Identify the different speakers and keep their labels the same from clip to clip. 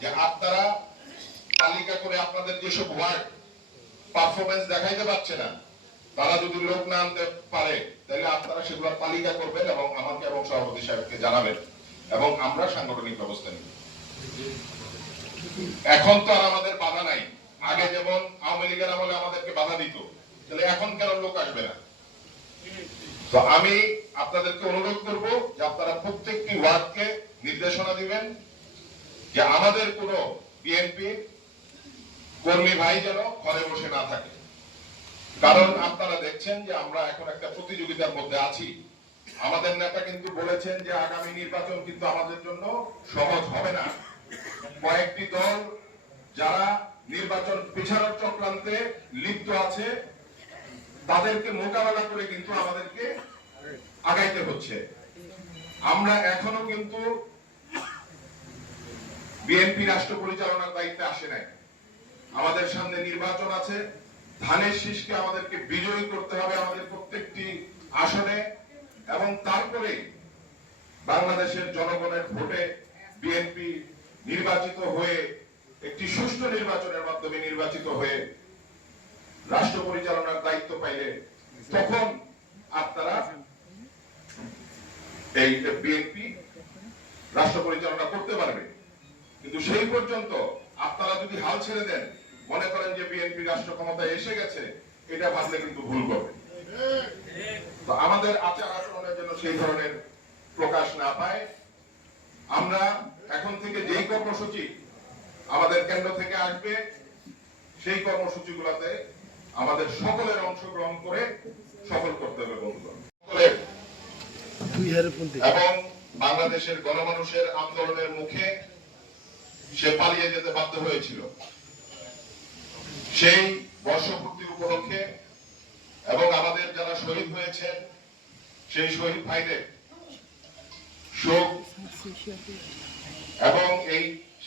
Speaker 1: যে আপনারা তালিকা করে আপনাদের যেসব ওয়ার্ড পারফরমেন্স দেখাইতে পারছে না, তারা যদি লোক না আনতে পারে, তাহলে আপনারা সেগুলো তালিকা করবেন এবং আমাকে এবং সভাপতি সাহেবকে জানাবেন এবং আমরা সাংগঠনিক ব্যবস্থা নিব। এখন তো আর আমাদের বাধা নাই। আগে যেমন আওয়ামী লীগের আমলে আমাদেরকে বাধা দিত, তাহলে এখন কেন লোক আসবে না? তো আমি আপনাদেরকে অনুরোধ করব যে আপনারা প্রত্যেকটি ওয়ার্ডকে নির্দেশনা দিবেন যে আমাদের কোনো বিএনপি কর্মী ভাই যেন ঘরে বসে না থাকে। কারণ আপনারা দেখছেন যে আমরা এখন একটা প্রতিযোগিতার মধ্যে আছি। আমাদের নেতা কিন্তু বলেছেন যে আগামী নির্বাচন কিন্তু আমাদের জন্য সহজ হবে না। কয়েকটি দল যারা নির্বাচন পিছানোর চক্রান্তে লিপ্ত আছে, তাদেরকে মোকাবেলা করে কিন্তু আমাদেরকে আগাইতে হচ্ছে। আমরা এখনও কিন্তু বিএনপি রাষ্ট্র পরিচালনার দায়িত্বে আসে নাই। আমাদের সামনে নির্বাচন আছে। ধানের শীষকে আমাদেরকে বিজয়ী করতে হবে আমাদের প্রত্যেকটি আসনে এবং তারপরে বাংলাদেশের জনগণের ভোটে বিএনপি নির্বাচিত হয়ে একটি সুষ্ঠু নির্বাচনের মাধ্যমে নির্বাচিত হয়ে রাষ্ট্র পরিচালনার দায়িত্ব পাইলে তখন আপনারা এই বিএনপি রাষ্ট্র পরিচালনা করতে পারবে। কিন্তু সেই পর্যন্ত আপনারা যদি হাল ছেড়ে দেন মনে করেন যে বিএনপি রাষ্ট্র ক্ষমতায় এসে গেছে এটা ভাবলে কিন্তু ভুল করবে। তো আমাদের আচার আচরণের জন্য সেই ধরনের প্রকাশ না পায়। আমরা এখন থেকে যেই কর্মসূচি আমাদের কেন্দ্র থেকে আসবে সেই কর্মসূচিগুলোতে আমাদের সকলের অংশগ্রহণ করে সফল করতে হবে বন্ধুগণ এবং বাংলাদেশের গণমানুষের আন্দোলনের মুখে সে পালিয়ে যেতে বাধ্য হয়েছিল। সেই বর্ষপূর্তি উপলক্ষে এবং আমাদের যারা শহীদ হয়েছেন, সেই শহীদ ভাইদের শোক এবং এই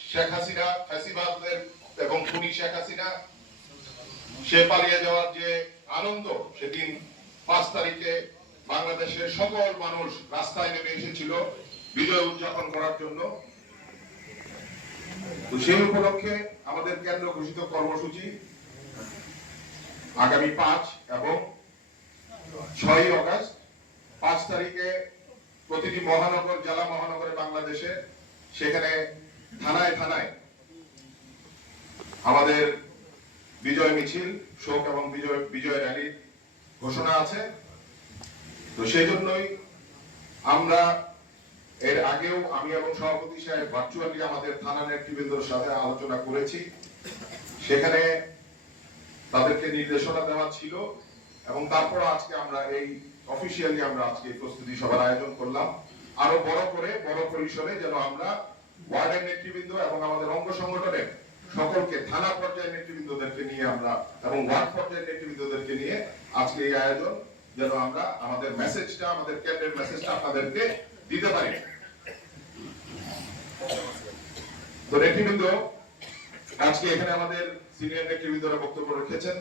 Speaker 1: শেখ হাসিনা ফ্যাসিবাদদের এবং খুনি শেখ হাসিনা, সে পালিয়ে যাওয়ার যে আনন্দ, সেদিন পাঁচ তারিখে বাংলাদেশের সকল মানুষ রাস্তায় নেমে এসেছিল বিজয় উদযাপন করার জন্য। সেই উপলক্ষে আমাদের কেন্দ্র ঘোষিত কর্মসূচি আগামী পাঁচ এবং ছয় অগস্ট। পাঁচ তারিখে প্রতিটি মহানগর, জেলা মহানগরে বাংলাদেশে সেখানে থানায় থানায় আমাদের বিজয় মিছিল, শোক এবং বিজয় বিজয় র্যালির ঘোষণা আছে। তো সেই জন্যই আমরা এর আগেও আমি এবং সভাপতি সাহেব ভার্চুয়ালি আমাদের থানা নেতৃবৃন্দর সাথে আলোচনা করেছি। সেখানে তাদেরকে নির্দেশনা দেওয়া ছিল এবং তারপর আজকে আমরা এই অফিসিয়ালি আমরা আজকে প্রস্তুতি সভার আয়োজন করলাম। আরও বড় করে, বড় পরিসরে যেন আমরা ওয়ার্ডের নেতৃবৃন্দ এবং আমাদের অঙ্গ সংগঠনের সকলকে থানা পর্যায়ের নেতৃবৃন্দদেরকে নিয়ে আমরা এবং ওয়ার্ড পর্যায়ের নেতৃবৃন্দদেরকে নিয়ে আজকে এই আয়োজন যেন আমরা আমাদের মেসেজটা আমাদের কেন্দ্রের মেসেজটা আপনাদেরকে দিতে পারি। তো নেতৃবৃন্দ আজকে এখানে আমাদের সিনিয়র নেতৃবৃন্দরা বক্তব্য রেখেছেন।